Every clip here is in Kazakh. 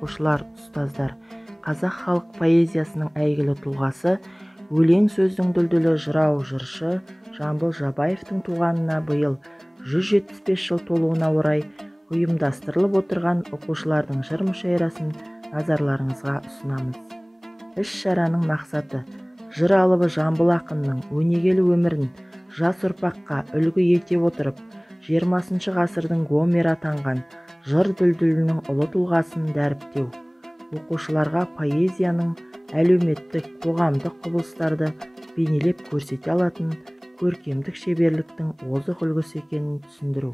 оқушылар, ұстаздар, қазақ халық поэзиясының әйгілі тұлғасы, өлең сөздің дүлдүлі жырау жыршы Жамбыл Жабаевтың туғанына биыл 175 жыл толуына орай ұйымдастырылып отырған оқушылардың жыр мүшәйрасын назарларыңызға ұсынамыз. Іс-шараның мақсаты жыр алыбы Жамбыл ақынның өнегелі өмірін жас ұрпаққа үлгі ете отырып, 20 ғасырдың Гомері атанған жыр дүлдүлінің ұлы тұлғасын дәріптеу, оқушыларға поэзияның әлеуметтік, қоғамдық құбылыстарды бейнелеп көрсете алатын көркемдік шеберліктің озық үлгісі екенін түсіндіру.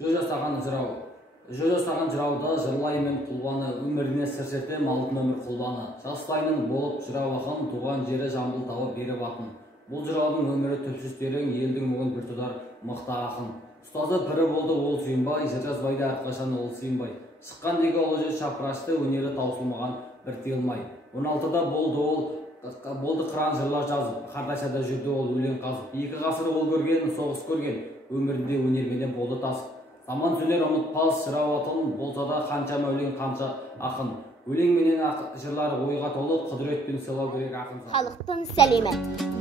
Жыр жасаған жырауда жырлаймын құлбаны, өміріне сыр шертем алтын өмір құлбаны. Жастаймын болып жырау ақын, туған жері Жамбыл тауы беріп атын. Бұл жыраудың өмірі түпсіз терең, елдің мүгін бір тұтар мықты ақын. Ұстазы бірі болды ол сүйінбай, жыр жазбайды әрқашан ол сүйінбай. Шыққан деге ұлы жүз шапырашты, өнері таусылмаған бір тиылмай. 16-да болды қыран жырлар жазып, Қардашада жүрді ол өлең қазып. 2 ғасыр ол көрген, соғыс көрген, өмірінде өнерменен болды тасып. Заман сүнер ұмытпас жырау атын, болса да қанша өлең қанша ақын. Өлең менен жырлары ойға толы, құдіретпен сыйлау керек ақын. Халықтың сәлемі,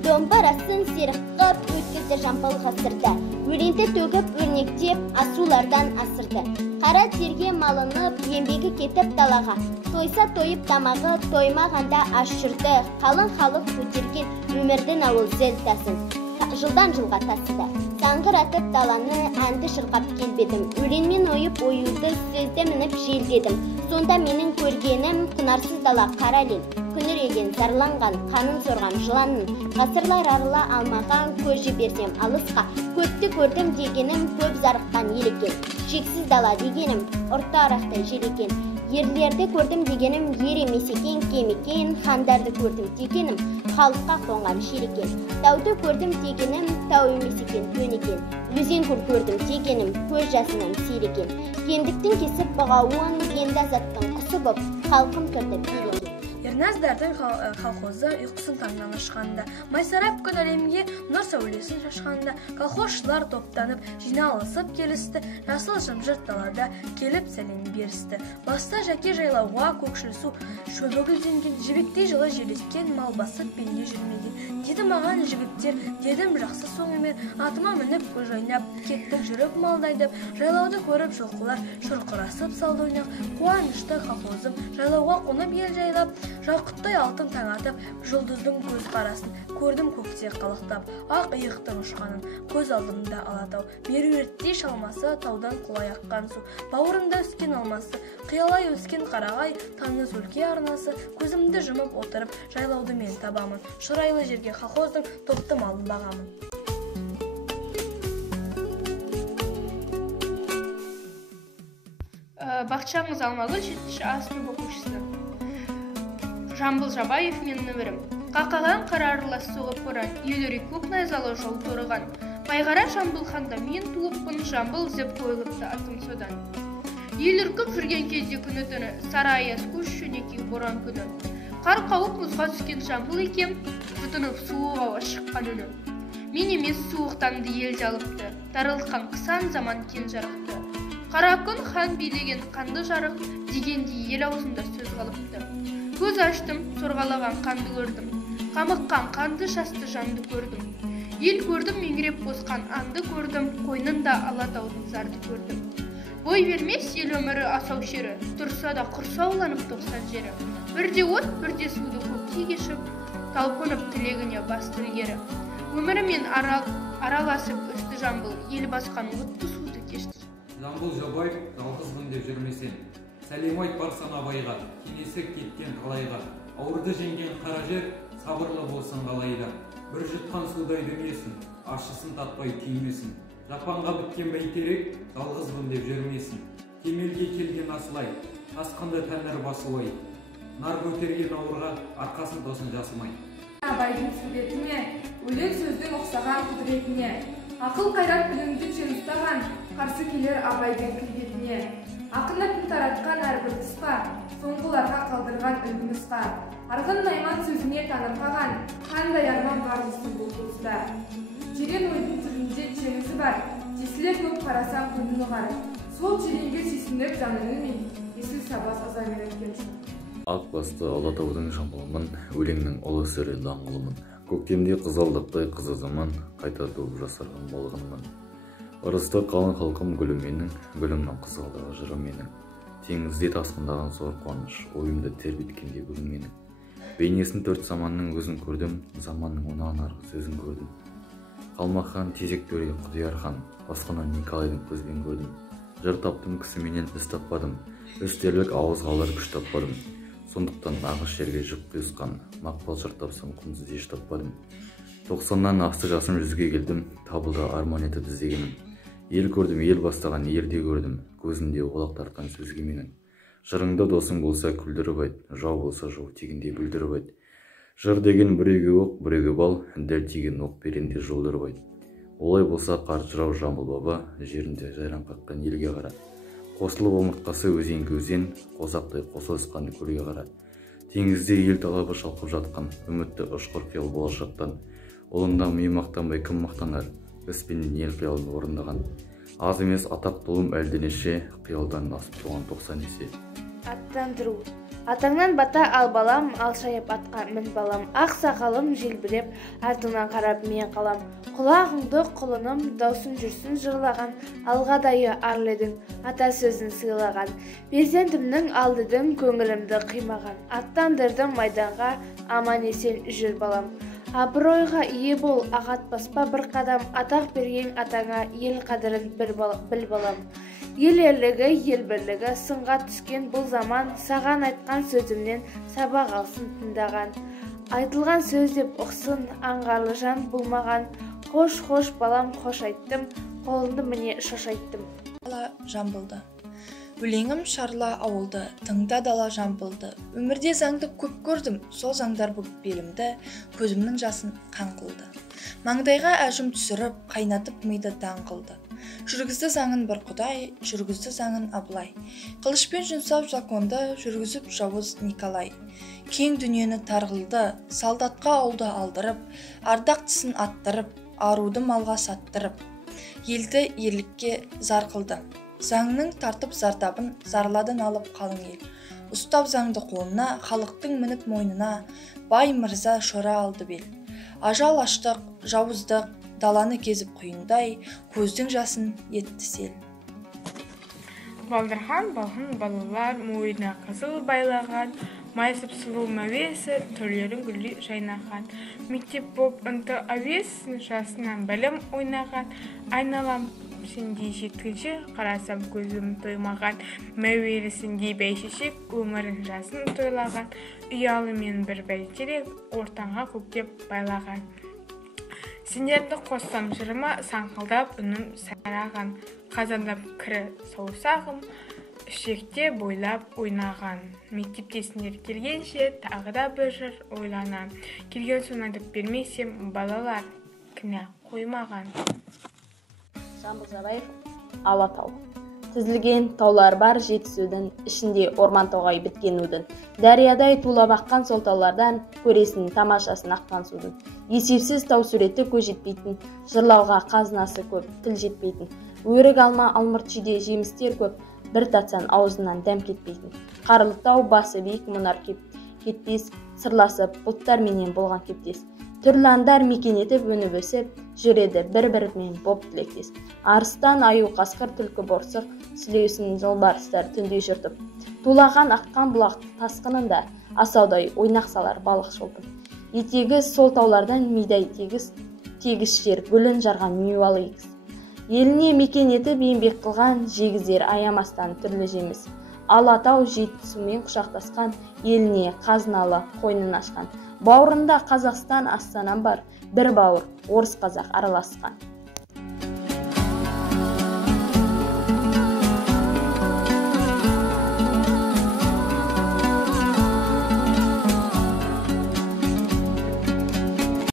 домбырасын серіққып өткізді Жамбыл ғасырда. Өлеңді төгіп өрнектеп асулардан асырды. Қара терге малынып, еңбегі кетіп далаға. Тойса тойып тамағы, тоймағанда аш жүрді. Қалың халық көтерген өмірдің ауыл зілтасын. Жылдан жылға тасыды. Саңғыратып даланы әнді шырқап келбедім. Өлеңмен ойып оюды сөзді мініп желдедім. Сонда менің көргенім құнарсыз дала қара лен. Күніреген зарланған, қанын сорған жыланын. Ғасырлар арыла алмаған көз жіберсем алысқа. Көпті көрдім дегенім көп зарыққан ел екен. Шексіз дала дегенім ұрты арақтай жел екен. Ерлерді көрдім дегенім ер емес екен, кем екен. Хандарды көрдім дегенім халыққа қонған шер екен. Тауды көрдім дегенім тау емес екен, төн екен. Өзен көл көрдім дегенім көз жасынан сер екен. Кендіктің кесіп бұғауын енді азаттың құсы боп халқым кірді белеге. Ерназдардың колхозы ұйқысын таңнан ашқанда, майсарап күн әлемге нұр сәулесін шашқанда, колхозшылар топтанып, жиналысып келісті, жасыл жымжырт далада келіп сәлем берісті. Баста жәке жайлауға көкшіл су шөлі гүлденген, жібектей жылы желескен, мал басып пенде жүрмеген. Деді маған жігіттер, дедім жақсы соңымер, атыма мініп көз ойнап, кеттік жүріп малдайдып, жайлауды көріп жылқылар шұрқырасып салды ойнақ. Қуанышты колхозым жайлауға қонып ел жайлап, Жауқыттай алтын таң атып, жұлдыздың көз қарасын көрдім көкте қалықтап, ақ иықтың ұшқанын көз алдымда алатау. Меруерттей шалмасы таудан құлай аққан су, бауырында өскен алмасы, қиялай өскен қарағай, таңыз өлке арнасы. Көзімді жұмып отырып, жайлауды мен табамын, шұрайлы жерге колхоздың топты малын бағамын. Бақытжан Алмагүл 7-ші А сынып оқушысы. Жамбыл Жабаев менің өмірім. Қақаған қара аралас соғып боран, елері көк найзалы жол торыған. Майғара Жамбыл ханда мен туыппын, Жамбыл зіп қойылыпты атым содан. Ел үркіп жүрген кезде күні түні, сары аяз көш шөнеке боран күні. Қар қауып мұзға түскен Жамбыл екем, жұтынып суық ауа шыққан үні. Мен емес суықтанды ел жалыпты, тарылқан қысан заман кен жарықты. Қара күн хан билеген қанды жарық, дегендей ел аузында сөз қалыпты. Көз аштым, сорғалаған қанды көрдім, қамыққан қанды шасты жанды көрдім. Ел көрдім, меңіреп босқан анды көрдім, қойнында алатаудың зарды көрдім. Бой бермес ел өмірі асау шері, тұрса да құрсауланып 90 жері. Бірде от, бірде суды көкке кешіп, талпынып тілегіне басты ілгері. Өмірімен араласып өсті Жамбыл, ел басқан отты суды кешті. Жамбыл Жабаев жалғызбын деп жүрмесен, сәлем айт барсан абайға, кенесі кеткен қалайға. Ауырды жеңген қара жер, сабырлы болсын қалайда. Бір жұтқан судай дүниесін, ащысын татпай түймесін. Жапанға біткен бәйтерек, жалғызбын деп жүрмесін. Кемелге келген асылай, тасқынды тәнір басуай. Нар көтерген ауырға арқасын тосын жасымай. Абайдың суретіне, өлең сөздің оқсаған құдіретіне, ақыл қайрат білімді жеңістаған, қарсы келер абайдың келбетіне. Ақын атын таратқан әрбір тұсқа, соңғыларға қалдырған үлгі нұсқа. Арғын найман сөзіне танымаған, қандай арман барлысы бұл туыста. Терең ойдың түрінде теңізі бар, тесілер көп қарасам көңілі бар. сол тереңге сүйсініп жанының мен есіл сабас азаймен өткенсің. Ақ басты Алатаудың жамбылымын, өлеңнің ұлы сөрі даңғылымын. Көктемде қызғалдақтай қызызымын, қайта туып жасарған болғанмын. Ырысты қалың халқым гүлі менің, гүлімнің қызғалдағы жыры менің. Теңізде тасқындаған зор қуаныш, ойымды тербеткенде бүгін менің. Бейнесін төрт заманның өзін көрдім, заманның онан арғы сөзін көрдім. Қалмақ хан, тезек төре Құдияр хан, басқаны Николайдың көзбен көрдім. Жыр таптым, кісіменен із таппадым, өстерлік ауыз қалар күш таппадым. Сондықтан ағаш жерге жүк құйысқан, мақпал жыр тапсам құндыз еш таппадым. 90-нан асты жасым 100-ге келдім, табылды арман етіп іздегенім. Ел көрдім, ел бастаған ерде көрдім, көзінде олақ тартқан сөзге менің. Жырыңда досың болса күлдіріп айт, жау болса жау тегінде бүлдіріп айт. Жыр деген біреуге оқ, біреуге бал, дәл тиген оқ беренде жолдырып айт. Олай болса қарт жырау Жамбыл баба, жерінде жайран қаққан елге қара. Қосылып омыртқасы өзенге өзен, қосақтай қосылысқан көлге қара. Теңізде ел талабы шалқып жатқан, үмітті ұшқыр қиял болашақтан. Ұлында ми мақтанбай кім мақтанар, іспенен ел қиялын орындаған. Аз емес атақ толым әлденеше, қиялдан асып туған 90 есе. Аттандыру. Атаңнан бата ал балам, алшайып атқа мін балам. Ақ сақалым желбіреп, артыңнан қарап мен қалам. Құлағыңды құлыным, даусың жүрсін жырлаған. Алғадайы арледің, ата сөзін сыйлаған. Перзентімнің алдыдың, көңілімді қимаған. Аттандырдым майданға, аман есен жүр балам. Абыройға ие бол, ағатпаспа бір қадам. Атақ берген атаңа, ел қадірін біл балам. Ел ерлігі, ел бірлігі, сынға түскен бұл заман, саған айтқан сөзімнен сабақ алсын тыңдаған. Айтылған сөз деп ұқсын, аңғарлы жан болмаған. Хош балам, хош айттым, қолымды міне шошайттым. Дала Жамбылды. Өлеңім шарла ауылды, тыңда дала Жамбылды. Өмірде заңды көп көрдім, сол заңдар бүгіп белімді, көзімнің жасын қан қылды. Маңдайға әжім түсіріп, қайнатып миды таң қылды. Жүргізді заңын бір құдай, жүргізді заңын Абылай. Қылышпен жүнсап законды, жүргізіп жауыз Николай. Кең дүниені тарғылды, солдатқа ауылды алдырып, ардақтысын аттырып, аруды малға саттырып, елді ерлікке зар қылды. Заңның тартып зардабын зарладан алып қалың ел. Ұстап заңды қолына, халықтың мініп мойнына, бай мырза шора алды бел. Ажал аштық, жауыздық, даланы кезіп құйындай, көздің жасын етті сел. Балдырхан балғын балалар мойына қызыл байлаған, майсып сұлу мәвесі түрлерін гүлі жайнаған. Мектеп боп үнті әвес, жасынан білім ойнаған, айналам сендей жеткінші, қарасам көзім тоймаған, мәуерісіндей бәйшешек, өмірін жасын тойлаған, ұялымен бір бәйтерек, ортаңға көктеп байлаған. Сендерді қоссам жырыма, саңқылдап үнім сараған, қазандап кірі саусағым, ішекте бойлап ойнаған. Мектепте сендер келгенше, тағы да бір жыр ойланам. Келген соң айтып бермесем, балалар кінә қоймаған. Жамбыл Жабаев, Алатау. Тізілген таулар бар жетісудің, ішінде орман тоғай біткен удың. Дариядай тулап аққан сол таулардан көресін тамашасын аққан судың. Есепсіз тау суреті көз жетпейтін, жырлауға қазынасы көп, тіл жетпейтін. Өрік алма алмұрт шиде жемістер көп, бір татсан аузынан дәм кетпейтін. Қарлытау басы биік мұнар кетпес, сырласып бұлттар менен болған кептес. Түрлі аңдар мекен етіп өніп өсіп, жүреді бір-бірімен боп тілектес. Арыстан, аю, қасқыр, түлкі, борсық, сілеусін жолбарыстар түнде жыртып. Тулаған аққан бұлақ тасқынында, асаудай ойнақ салар балық шолпын. Етегі сол таулардан мидай тегіс жер, гүлін жарған мюалы егіз. Еліне мекен етіп еңбек қылған, жегіздер аямастан түрлі жеміс. Алатау жетісумен құшақтасқан, еліне қазыналы қойнын ашқан. Бауырында Қазақстан астанам бар, бір бауыр орыс қазақ араласқан.